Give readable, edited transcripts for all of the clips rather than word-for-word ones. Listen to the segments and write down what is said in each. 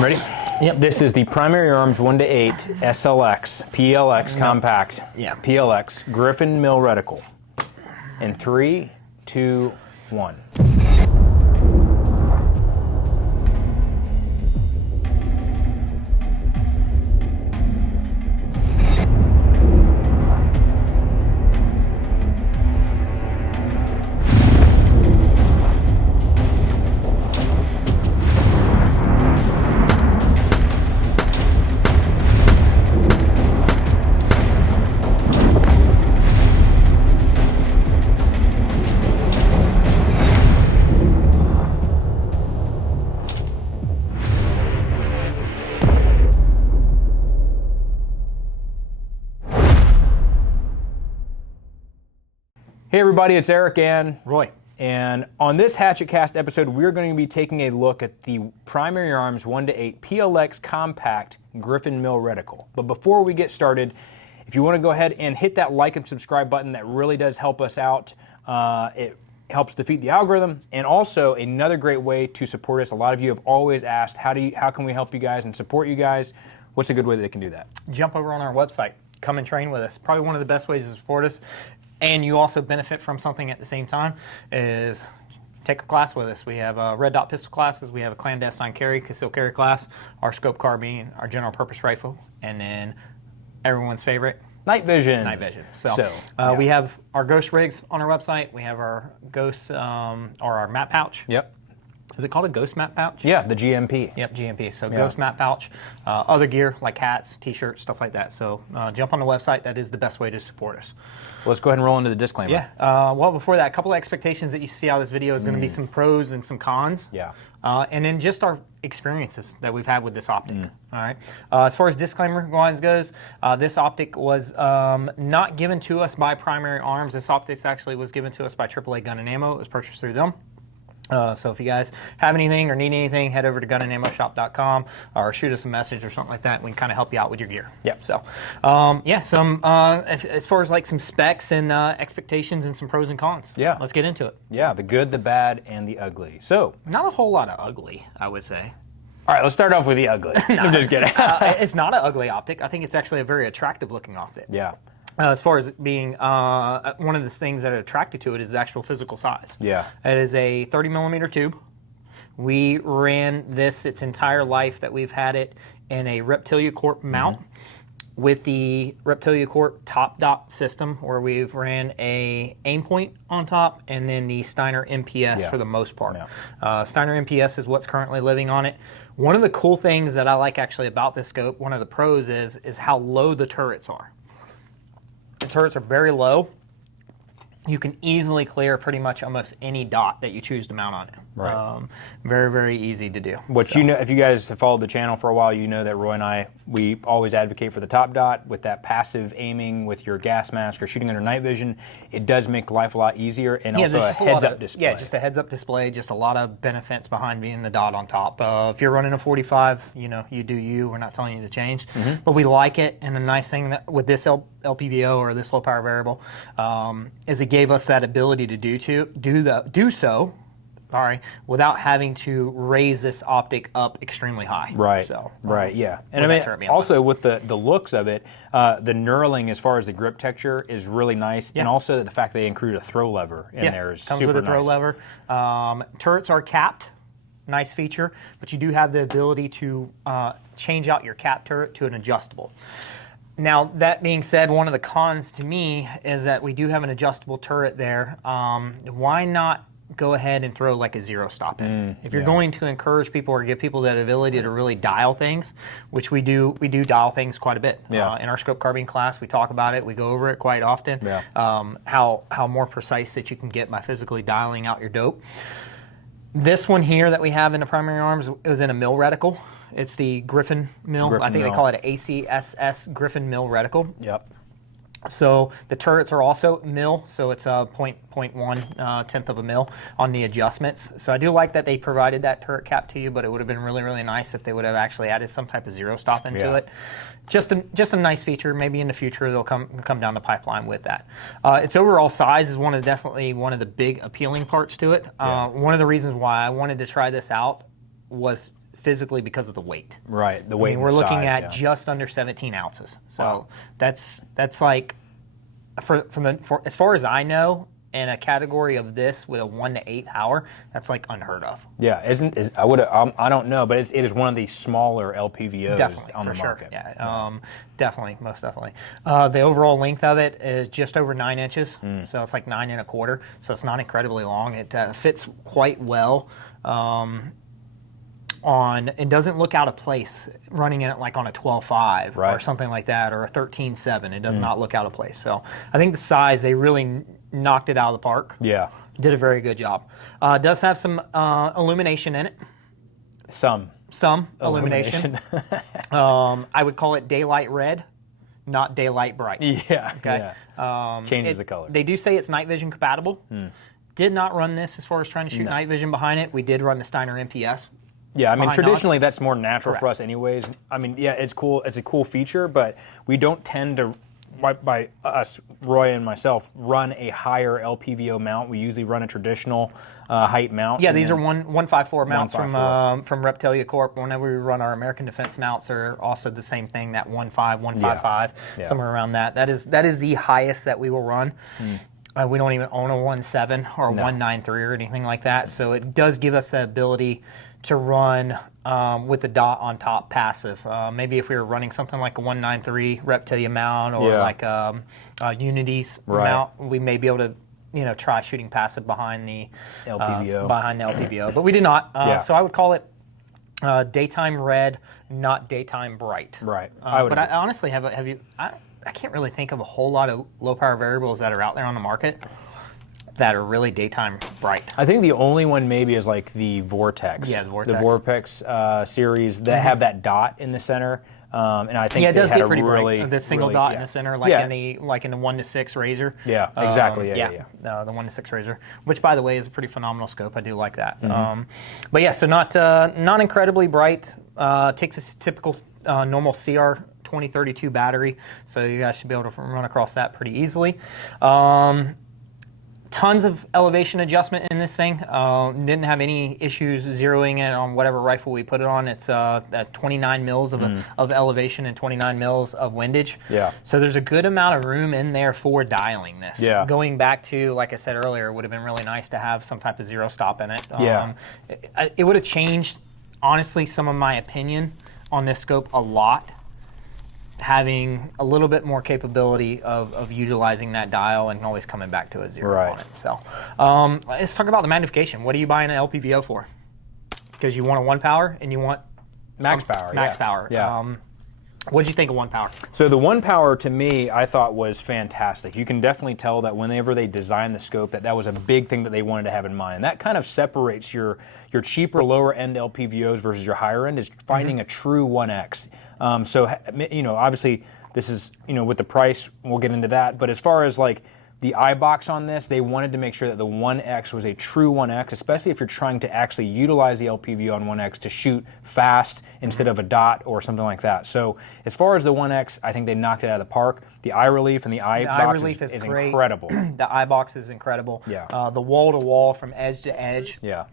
Ready? Yep. This is the Primary Arms 1-8 SLX PLX Compact. Yeah. PLX Griffin Mill Reticle. In 3, 2, 1. Hey everybody, it's Eric and Roy. And on this Hatchet Cast episode, we're going to be taking a look at the Primary Arms 1-8 PLX Compact Griffin Mill Reticle. But before we get started, if you want to go ahead and hit that like and subscribe button, that really does help us out. It helps defeat the algorithm, and also another great way to support us. A lot of you have always asked, how can we help you guys and support you guys? What's a good way that they can do that? Jump over on our website. Come and train with us. Probably one of the best ways to support us. And you also benefit from something at the same time is take a class with us. We have red dot pistol classes. We have a clandestine carry, concealed carry class, our scope carbine, our general purpose rifle, and then everyone's favorite, Night vision. night vision. So, yeah. we have our ghost rigs on our website. We have our ghost or our map pouch. Yep. Is it called a ghost map pouch? Yeah, the GMP. Yep, GMP. So Yeah. ghost map pouch, other gear like hats, t-shirts, stuff like that. So jump on the website. That is the best way to support us. Let's go ahead and roll into the disclaimer. Yeah. Well, before that, a couple of expectations that you see out of this video is going to be some pros and some cons. Yeah. And then just our experiences that we've had with this optic. All right. As far as disclaimer-wise goes, this optic was not given to us by Primary Arms. This optic actually was given to us by AAA Gun and Ammo. It was purchased through them. So if you guys have anything or need anything, head over to gunandammoshop.com or shoot us a message or something like that. And we can kind of help you out with your gear. Yep. So, as far as like some specs and expectations and some pros and cons. Yeah. Let's get into it. Yeah, the good, the bad, and the ugly. So, Not a whole lot of ugly, I would say. all right, let's start off with the ugly. I'm just kidding. It's not an ugly optic. I think it's actually a very attractive looking optic. Yeah. As far as it being one of the things that are attracted to it is the actual physical size. Yeah. It is a 30 millimeter tube. We ran this its entire life that we've had it in a Reptilia Corp mount with the Reptilia Corp top dot system, where we've ran a aim point on top and then the Steiner MPS for the most part. Yeah. Steiner MPS is what's currently living on it. One of the cool things that I like actually about this scope, one of the pros is how low the turrets are. The turrets are very low. You can easily clear pretty much almost any dot that you choose to mount on it. Right. Very, very easy to do. You know, if you guys have followed the channel for a while, you know that Roy and I, we always advocate for the top dot with that passive aiming with your gas mask or shooting under night vision. It does make life a lot easier, and also a heads-up display. Yeah, just a heads-up display, just a lot of benefits behind being the dot on top. If you're running a 45, you know, you do you. We're not telling you to change. But we like it, and the nice thing that with this LPVO or this low power variable is it gave us that ability to do so without having to raise this optic up extremely high. Right. So, right. Yeah. And I mean, also with the looks of it, the knurling as far as the grip texture is really nice, and also the fact they included a throw lever in there is comes super with a throw nice. lever. Turrets are capped. Nice feature, but you do have the ability to change out your cap turret to an adjustable. Now, that being said, one of the cons to me is that we do have an adjustable turret there. Why not go ahead and throw like a zero stop in? If you're going to encourage people or give people that ability to really dial things, which we do dial things quite a bit. In our scope carbine class, we talk about it. We go over it quite often. How more precise that you can get by physically dialing out your dope. This one here that we have in the Primary Arms, it was in a mill reticle. It's the Griffin Mill. I think they call it an ACSS Griffin Mill reticle. Yep. So the turrets are also mil, so it's a 0.1 tenth of a mil on the adjustments. So I do like that they provided that turret cap to you, but it would have been really, really nice if they would have actually added some type of zero stop into it. Just a nice feature. Maybe in the future they'll come down the pipeline with that. Its overall size is definitely one of the big appealing parts to it. One of the reasons why I wanted to try this out was physically because of the weight. Right, the I weight. mean, and we're the looking size, at yeah. just under 17 ounces. So Wow. that's like, for as far as I know, in a category of this with a 1 to 8 power, that's like unheard of. Yeah, I don't know, but it is one of the smaller LPVOs Definitely, on for the sure. market. Yeah, definitely, most definitely. The overall length of it is just over 9 inches, so it's like 9 1/4. So it's not incredibly long. It fits quite well. It doesn't look out of place running it like on a 12.5 or Right. something like that, or a 13.7. It does not look out of place. So I think the size, they really knocked it out of the park. Yeah, Did a very good job. It does have some illumination in it. some Illumination. I would call it daylight red, not daylight bright. Yeah, Okay. yeah. Changes the color. They do say it's night vision compatible. Did not run this as far as trying to shoot night vision behind it. We did run the Steiner MPS. Yeah, I mean, behind traditionally that's more natural for Correct. us, anyways. I mean, yeah, it's cool. It's a cool feature, but we don't tend to, by us, Roy and myself, run a higher LPVO mount. We usually run a traditional height mount. Yeah, and these are then- 154 mounts 154. from Reptilia Corp. Whenever we run our American Defense mounts, are also the same thing, that 155, Yeah. somewhere around that. That is the highest that we will run. We don't even own a 1.7 or a 1.93 or anything like that. So it does give us the ability to run with the dot on top passive. Maybe if we were running something like a 1.93 Reptilia mount or Yeah. like Unity's Right. mount, we may be able to try shooting passive behind the LPVO. but we did not. Yeah. So I would call it daytime red, not daytime bright. Right. But I honestly have you. I can't really think of a whole lot of low power variables that are out there on the market that are really daytime bright. I think the only one maybe is like the Vortex. Yeah, the Vortex. The Vortex series that have that dot in the center. And I think Yeah, it they does had get a pretty really, bright. The single really- dot yeah. in the center, like Yeah. in the 1 to 6 Razor. Yeah, exactly. Yeah. The 1 to 6 Razor, which by the way is a pretty phenomenal scope. I do like that. But yeah, so not incredibly bright. Takes a typical normal CR 2032 battery, so you guys should be able to run across that pretty easily. Tons of elevation adjustment in this thing. Didn't have any issues zeroing it on whatever rifle we put it on. It's at 29 mils of elevation and 29 mils of windage. Yeah. So there's a good amount of room in there for dialing this. Yeah. Going back to, like I said earlier, it would have been really nice to have some type of zero stop in it. Yeah. It would have changed, honestly, some of my opinion on this scope a lot, having a little bit more capability of utilizing that dial and always coming back to a zero Right. on it. So let's talk about the magnification. What are you buying an LPVO for? Because you want a 1 power and you want Max power. Max yeah. power. Yeah. What did you think of 1 power? So the 1 power to me, I thought was fantastic. You can definitely tell that whenever they designed the scope, that was a big thing that they wanted to have in mind. And that kind of separates your cheaper, lower end LPVOs versus your higher end, is finding a true 1X. Obviously this is, with the price, we'll get into that. But as far as like the eye box on this, they wanted to make sure that the 1X was a true 1X, especially if you're trying to actually utilize the LPVO on 1X to shoot fast instead of a dot or something like that. So as far as the 1X, I think they knocked it out of the park. The eye relief and the eye box relief is great. incredible. The eye box is incredible. Yeah. The wall to wall from edge to edge, Yeah.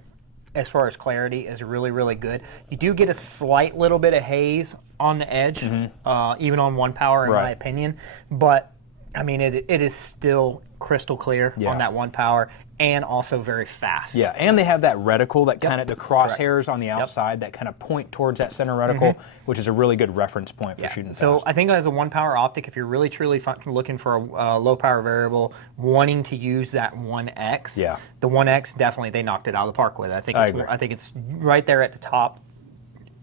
as far as clarity, is really, really good. You do get a slight little bit of haze on the edge, even on 1 power, in my Right. opinion. But I mean, it is still crystal clear Yeah. on that 1 power, and also very fast. Yeah, and they have that reticle that kind of, the crosshairs on the outside that kind of point towards that center reticle, which is a really good reference point for shooting So fast. I think as a 1 power optic, if you're really truly looking for a low power variable, wanting to use that 1X, Yeah. the 1X definitely they knocked it out of the park with. I I agree. think it's right there at the top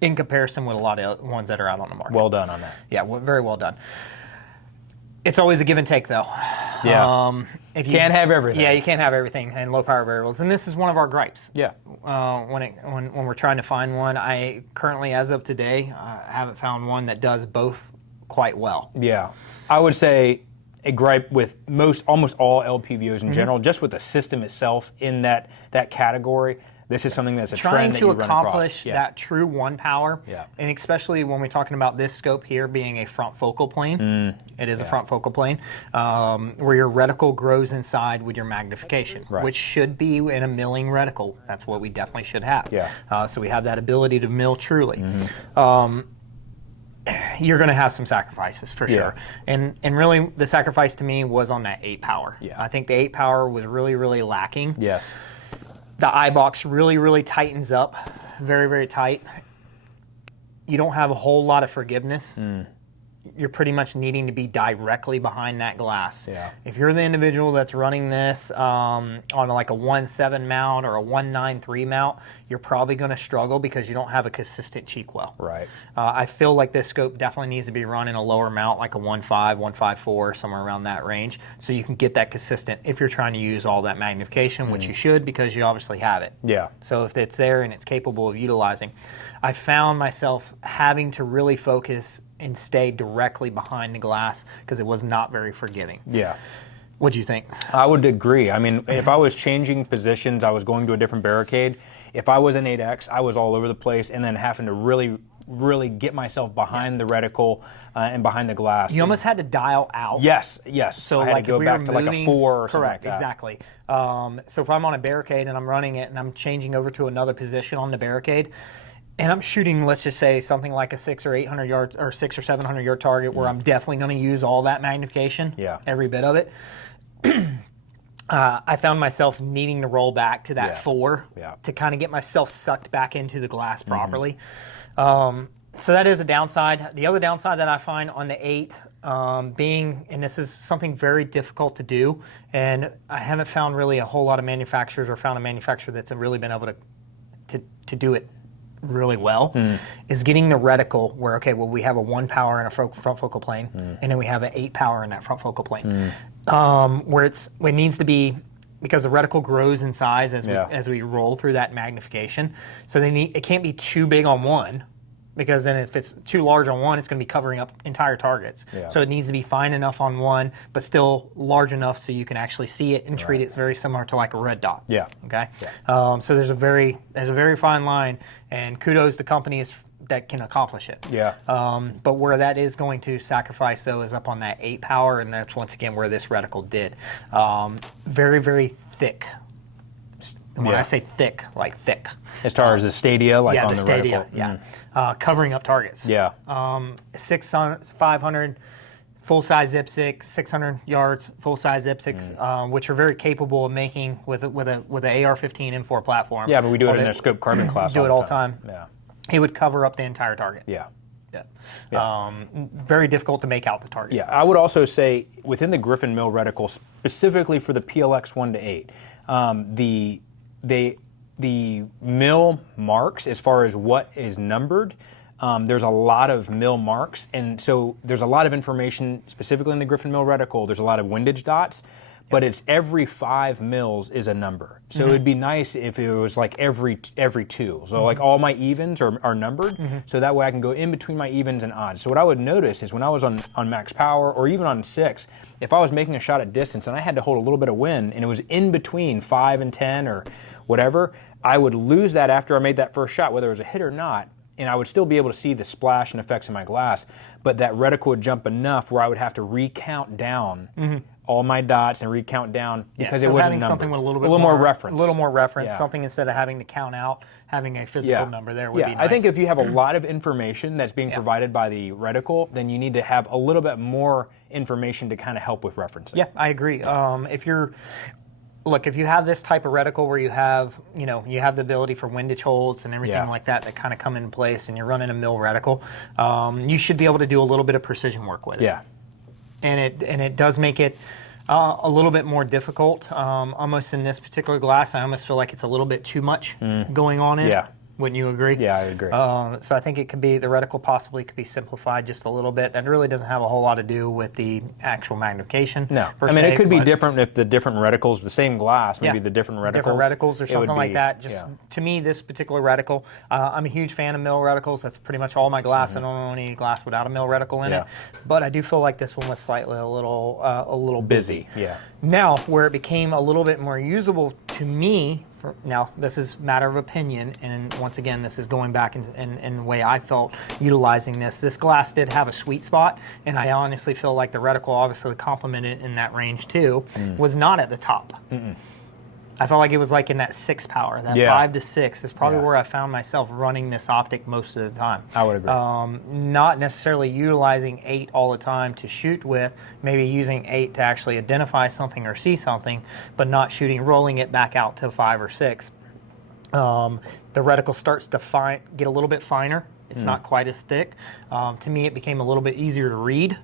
in comparison with a lot of ones that are out on the market. Well done on that. Yeah, very well done. It's always a give and take, though. Yeah. If you Can't have everything. Yeah, you can't have everything in low power variables, and this is one of our gripes. Yeah. When we're trying to find one, I currently, as of today, haven't found one that does both quite well. Yeah. I would say a gripe with almost all LPVOs in general, just with the system itself in that category. This is something that's a trying trend that to you run accomplish across. Yeah. that true 1 power, Yeah. and especially when we're talking about this scope here being a front focal plane. It is a front focal plane where your reticle grows inside with your magnification, Right. which should be in a milling reticle. That's what we definitely should have. Yeah. So we have that ability to mill truly. You're going to have some sacrifices for sure. And really the sacrifice to me was on that 8 power. Yeah. I think the 8 power was really, really lacking. Yes. The eye box really, really tightens up, very, very tight. You don't have a whole lot of forgiveness. You're pretty much needing to be directly behind that glass. Yeah. If you're the individual that's running this on like a 1.7 mount or a 1.93 mount, you're probably going to struggle because you don't have a consistent cheek well. Right. I feel like this scope definitely needs to be run in a lower mount, like a 1.5, 1.54, somewhere around that range, so you can get that consistent if you're trying to use all that magnification, which you should because you obviously have it. Yeah. So if it's there and it's capable of utilizing, I found myself having to really focus and stay directly behind the glass because it was not very forgiving. Yeah. What do you think? I would agree. I mean, if I was changing positions, I was going to a different barricade. If I was an 8X, I was all over the place and then having to really get myself behind the reticle and behind the glass. You almost had to dial out. Yes. So I had like to go if we back were to moving, like a 4 or something correct, like that. exactly. So if I'm on a barricade and I'm running it and I'm changing over to another position on the barricade, and I'm shooting, let's just say something like a 600 or 800 yard or 600 or 700 yard target, where I'm definitely going to use all that magnification, every bit of it. I found myself needing to roll back to that 4 to kind of get myself sucked back into the glass properly. So that is a downside. The other downside that I find on the 8 being, and this is something very difficult to do, and I haven't found really a whole lot of manufacturers or found a manufacturer that's really been able to do it really well, is getting the reticle where, okay, well, we have a 1 power in a front focal plane, and then we have an 8 power in that front focal plane, where it needs to be, because the reticle grows in size as we roll through that magnification. So it can't be too big on one, because then if it's too large on one, it's going to be covering up entire targets. So it needs to be fine enough on one, but still large enough so you can actually see it and treat it very similar to like a red dot. Okay. So there's a very fine line, and kudos to companies that can accomplish it. But where that is going to sacrifice, though, is up on that 8 power, and that's once again where this reticle did. Very, very thick. And when I say thick, like thick. As far as the stadia, like on the the stadia, reticle. covering up targets. 500 full-size IPSC, 600 yards full-size IPSC, which are very capable of making with an AR-15 M4 platform. Yeah, but we do it in their scope carbon class. Do it all the time. Yeah. He would cover up the entire target. Very difficult to make out the target. I would also say within the Griffin Mill reticle, specifically for the PLX 1-8, the mill marks as far as what is numbered, there's a lot of mill marks, and so there's a lot of information specifically in the Griffin Mill reticle. There's a lot of windage dots, but it's every 5 mils is a number. So it'd be nice if it was like every 2. So like all my evens are numbered, so that way I can go in between my evens and odds. So what I would notice is when I was on max power or even on 6, if I was making a shot at distance and I had to hold a little bit of wind and it was in between 5 and 10 or whatever, I would lose that after I made that first shot, whether it was a hit or not, and I would still be able to see the splash and effects in my glass, but that reticle would jump enough where I would have to recount down all my dots and recount down because it wasn't having numbered. something with a little bit more reference. A little more reference, something instead of having to count out, having a physical number there would be nice. I think if you have a lot of information that's being provided by the reticle, then you need to have a little bit more information to kind of help with referencing. Yeah, I agree. If you have this type of reticle where you have the ability for windage holds and everything like that kind of come into place, and you're running a mill reticle, you should be able to do a little bit of precision work with it. And it does make it a little bit more difficult. Almost in this particular glass, I almost feel like it's a little bit too much going on in it. Wouldn't you agree? Yeah, I agree. So I think the reticle possibly could be simplified just a little bit. That really doesn't have a whole lot to do with the actual magnification. No, it could be different if the different reticles, the same glass, maybe the different reticles. Different reticles or something like that. To me, this particular reticle, I'm a huge fan of mill reticles. That's pretty much all my glass. I don't own any glass without a mill reticle in it. But I do feel like this one was slightly a little busy. Yeah. Now, where it became a little bit more usable to me, now this is matter of opinion, and once again, this is going back in the way I felt utilizing this. This glass did have a sweet spot, and I honestly feel like the reticle obviously complemented in that range too, was not at the top. I felt like it was like in that 6 power, that 5 to 6 is probably where I found myself running this optic most of the time. I would agree. Not necessarily utilizing 8 all the time to shoot with, maybe using 8 to actually identify something or see something, but not shooting, rolling it back out to 5 or 6. The reticle starts to get a little bit finer. It's not quite as thick. To me, it became a little bit easier to read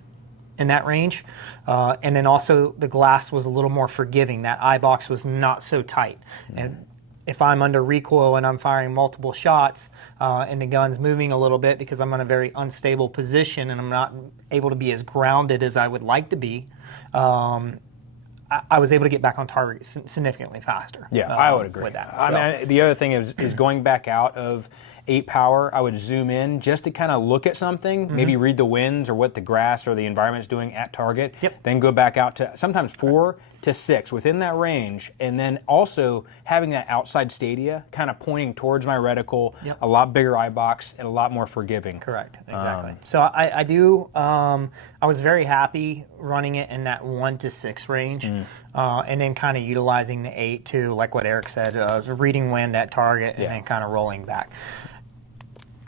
in that range. And then also the glass was a little more forgiving. That eye box was not so tight. And if I'm under recoil and I'm firing multiple shots and the gun's moving a little bit because I'm in a very unstable position and I'm not able to be as grounded as I would like to be, I was able to get back on target significantly faster. Yeah, I would agree with that. I mean, the other thing is going back out of 8 power, I would zoom in just to kind of look at something, maybe read the winds or what the grass or the environment's doing at target, then go back out to sometimes 4 to 6 within that range, and then also having that outside stadia kind of pointing towards my reticle, a lot bigger eye box and a lot more forgiving. Correct, exactly. So I was very happy running it in that 1 to 6 range, and then kind of utilizing the 8 to, like what Eric said, reading wind at target and then kind of rolling back.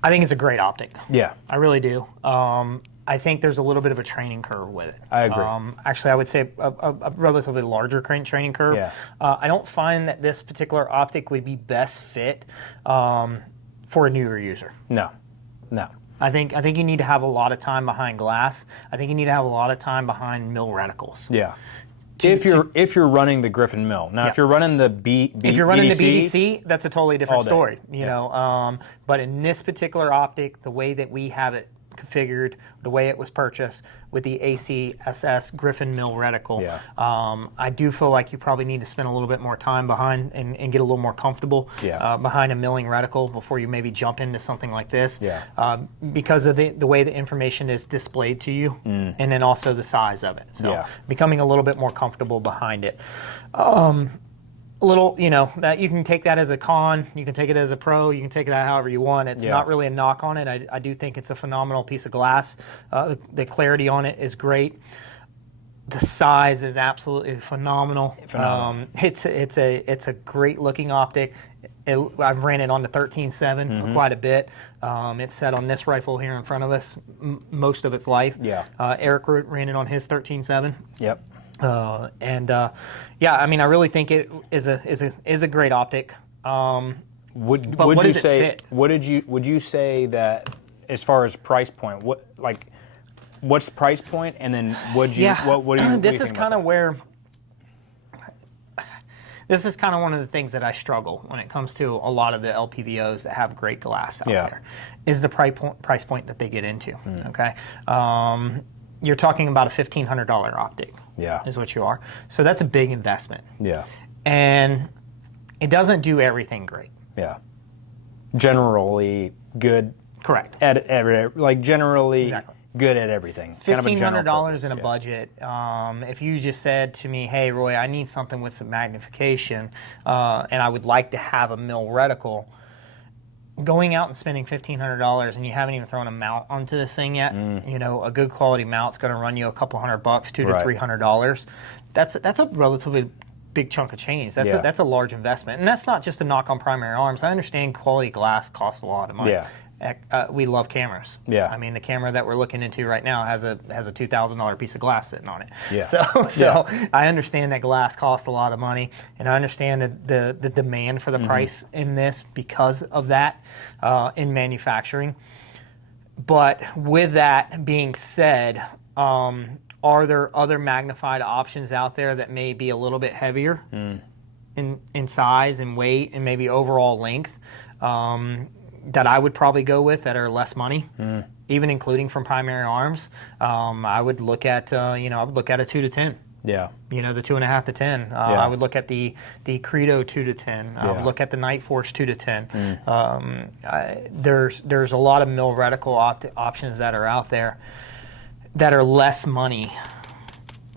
I think it's a great optic. Yeah. I really do. I think there's a little bit of a training curve with it. I agree. Actually, I would say a relatively larger training curve. Yeah. I don't find that this particular optic would be best fit for a newer user. No. I think you need to have a lot of time behind glass. I think you need to have a lot of time behind mill reticles. Yeah. If you're running the Griffin Mill. Now, if you're running the if you're running BDC, the BDC, that's a totally different all day. story. You know, but in this particular optic, the way that we have it configured, the way it was purchased with the ACSS Griffin Mill reticle, I do feel like you probably need to spend a little bit more time behind and get a little more comfortable behind a milling reticle before you maybe jump into something like this, because of the way the information is displayed to you, and then also the size of it. So becoming a little bit more comfortable behind it. Little, you know, that you can take that as a con, you can take it as a pro, you can take it out however you want. It's not really a knock on it. I do think it's a phenomenal piece of glass. The clarity on it is great. The size is absolutely phenomenal. It's a great looking optic. I've ran it on the 13.7 quite a bit. It's set on this rifle here in front of us most of its life. Eric ran it on his 13.7. Yep. I mean, I really think it is a great optic. Would does you it say? fit? Would you say that as far as price point? What's price point? And then what do you? This is kind of where. This is kind of one of the things that I struggle when it comes to a lot of the LPVOs that have great glass out there, is the price point that they get into. Okay. You're talking about a $1,500 optic. Is what you are. So that's a big investment. And it doesn't do everything great. Generally good. Correct. Generally good at everything. $1,500 in a budget. If you just said to me, "Hey, Roy, I need something with some magnification, and I would like to have a mill reticle," going out and spending $1,500 and you haven't even thrown a mount onto this thing yet, you know, a good quality mount's going to run you a couple $100, $200 to $300. That's a relatively big chunk of change. That's a large investment, and that's not just a knock on Primary Arms. I understand quality glass costs a lot of money. We love cameras. I mean, the camera that we're looking into right now has a $2,000 piece of glass sitting on it. So I understand that glass costs a lot of money, and I understand the demand for the price in this because of that in manufacturing. But with that being said, are there other magnified options out there that may be a little bit heavier in size and weight and maybe overall length? That I would probably go with that are less money, even including from Primary Arms. I would look at I would look at a 2 to 10. You know, the 2.5 to 10. I would look at the Credo 2 to 10. I would look at the Night Force 2 to 10. There's a lot of mill reticle options that are out there that are less money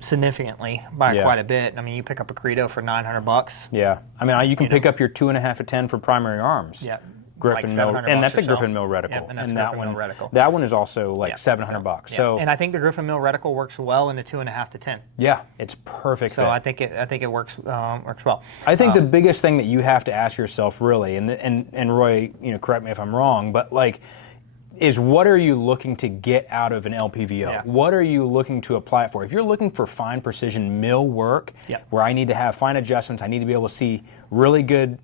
significantly by Yeah. quite a bit. I mean, you pick up a Credo for $900. Yeah, I mean, you can pick up your 2.5 to 10 for primary arms. Yeah. Griffin Like Mill, $700 and that's or a so. Griffin Mill reticle. Yep, and that's that Griffin one, Mill reticle. That one is also like Yep. $700. Yeah. So and I think the Griffin Mill reticle works well in the 2.5 to 10. yeah, it's perfect. So fit. I think it works well. I think the biggest thing that you have to ask yourself, really, and Roy, correct me if I'm wrong, but like, is what are you looking to get out of an LPVO? Yeah. What are you looking to apply it for? If you're looking for fine precision mill work, Yep. where I need to have fine adjustments, I need to be able to see really good,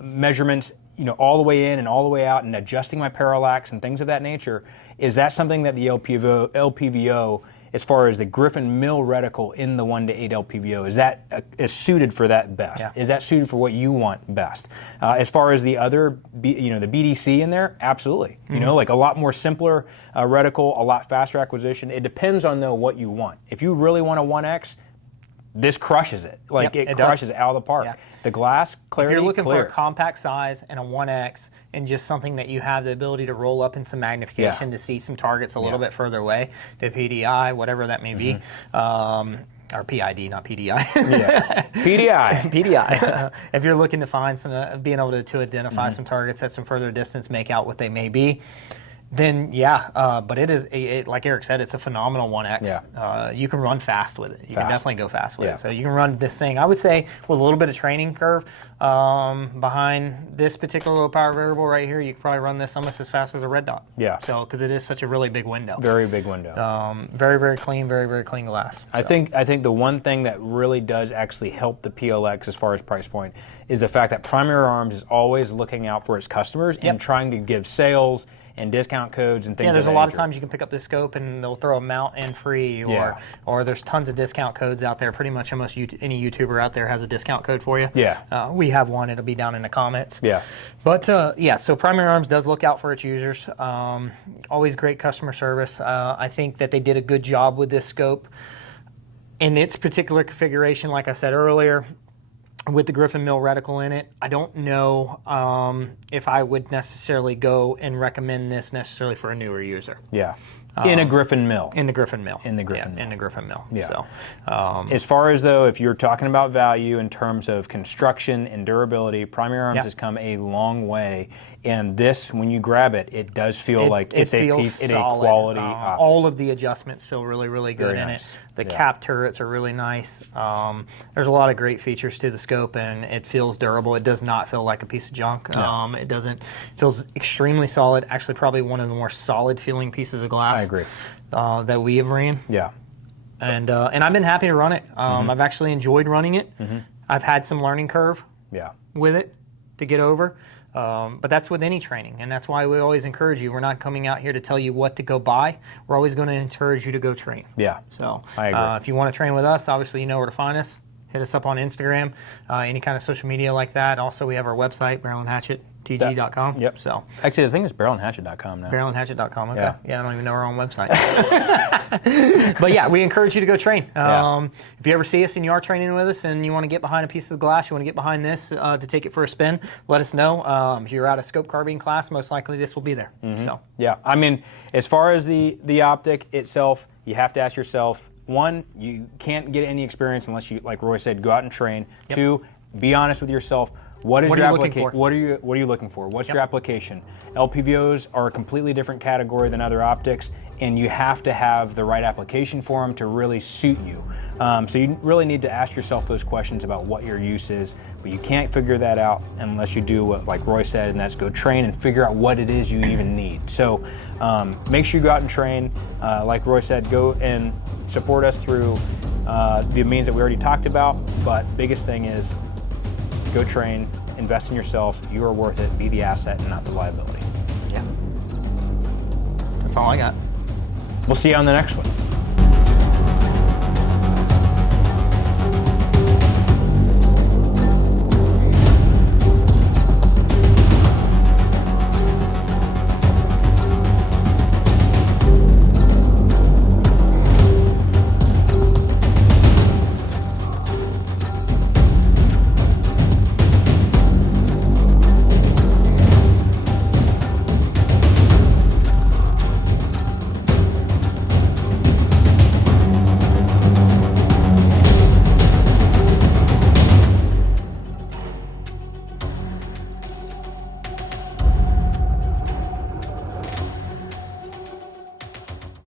measurements, all the way in and all the way out, and adjusting my parallax and things of that nature, is that something that the LPVO, as far as the Griffin Mill reticle in the 1 to 8 LPVO, is suited for that best? Yeah. Is that suited for what you want best? As far as the other, the BDC in there, absolutely. Like a lot more simpler reticle, a lot faster acquisition. It depends on what you want. If you really want a 1X, this crushes it. Like Yep, it it crushes does. it out of the park. Yeah. The glass clarity, If you're looking clear. for a compact size and a 1X and just something that you have the ability to roll up in some magnification Yeah. to see some targets a little Yeah. bit further away, to PDI, whatever that may be, or PID, not PDI. Yeah. PDI. PDI. If you're looking to find some, being able to identify some targets at some further distance, make out what they may be, then yeah. But it is, like Eric said, it's a phenomenal 1X. Yeah. You can run fast with it. You can Fast. definitely go fast with Yeah. it. So you can run this thing, I would say, with a little bit of training curve behind this particular low power variable right here, you can probably run this almost as fast as a red dot. Yeah. So, because it is such a really big window. Very big window. Very, very clean, very, very clean glass. I think the one thing that really does actually help the PLX as far as price point is the fact that Primary Arms is always looking out for its customers and trying to give sales and discount codes and things. Yeah, there's of a that lot of nature. times you can pick up this scope and they'll throw a mount in free, or there's tons of discount codes out there. Pretty much almost any YouTuber out there has a discount code for you. Yeah. We have one. It'll be down in the comments. Yeah. But so Primary Arms does look out for its users. Always great customer service. I think that they did a good job with this scope in its particular configuration. Like I said earlier, with the Griffin Mill reticle in it, I don't know if I would necessarily go and recommend this necessarily for a newer user. Yeah. In a Griffin Mill. In the Griffin Mill. In the Griffin Yeah, Mill. in the Griffin Mill. Yeah. So, As far as though, if you're talking about value in terms of construction and durability, Primary Arms Yeah. has come a long way. And this, when you grab it, it does feel like it's a feels piece, it's a solid. quality. All of the adjustments feel really, really good Very in nice. it. The Yeah. cap turrets are really nice. There's a lot of great features to the scope, and it feels durable. It does not feel like a piece of junk. No. It doesn't. It feels extremely solid. Actually, probably one of the more solid feeling pieces of glass. I agree. That we have ran. Yeah. And I've been happy to run it. I've actually enjoyed running it. I've had some learning curve Yeah. with it to get over. But that's with any training, and that's why we always encourage you. We're not coming out here to tell you what to go buy. We're always going to encourage you to go train. Yeah. So I agree. if you want to train with us, obviously you know where to find us. Hit us up on Instagram, any kind of social media like that. Also, we have our website, barrelandhatchettg.com. Yep. So Actually, I think it's barrelandhatchet.com now. barrelandhatchet.com. Okay. Yeah. Yeah, I don't even know our own website. But yeah, we encourage you to go train. Yeah. If you ever see us and you are training with us and you want to get behind a piece of glass, you want to get behind this to take it for a spin, let us know. If you're at a scope carbine class, most likely this will be there. So Yeah, I mean, as far as the optic itself, you have to ask yourself, one, you can't get any experience unless you, like Roy said, go out and train. Yep. Two, be honest with yourself. What is What are your you looking application? for? What are you looking for? What's Yep. your application? LPVOs are a completely different category than other optics, and you have to have the right application for them to really suit you. So you really need to ask yourself those questions about what your use is, but you can't figure that out unless you do what, like Roy said, and that's go train and figure out what it is you even need. So make sure you go out and train. Like Roy said, go and support us through the means that we already talked about, but biggest thing is go train, invest in yourself. You are worth it. Be the asset and not the liability. yeah, that's all I got. We'll see you on the next one.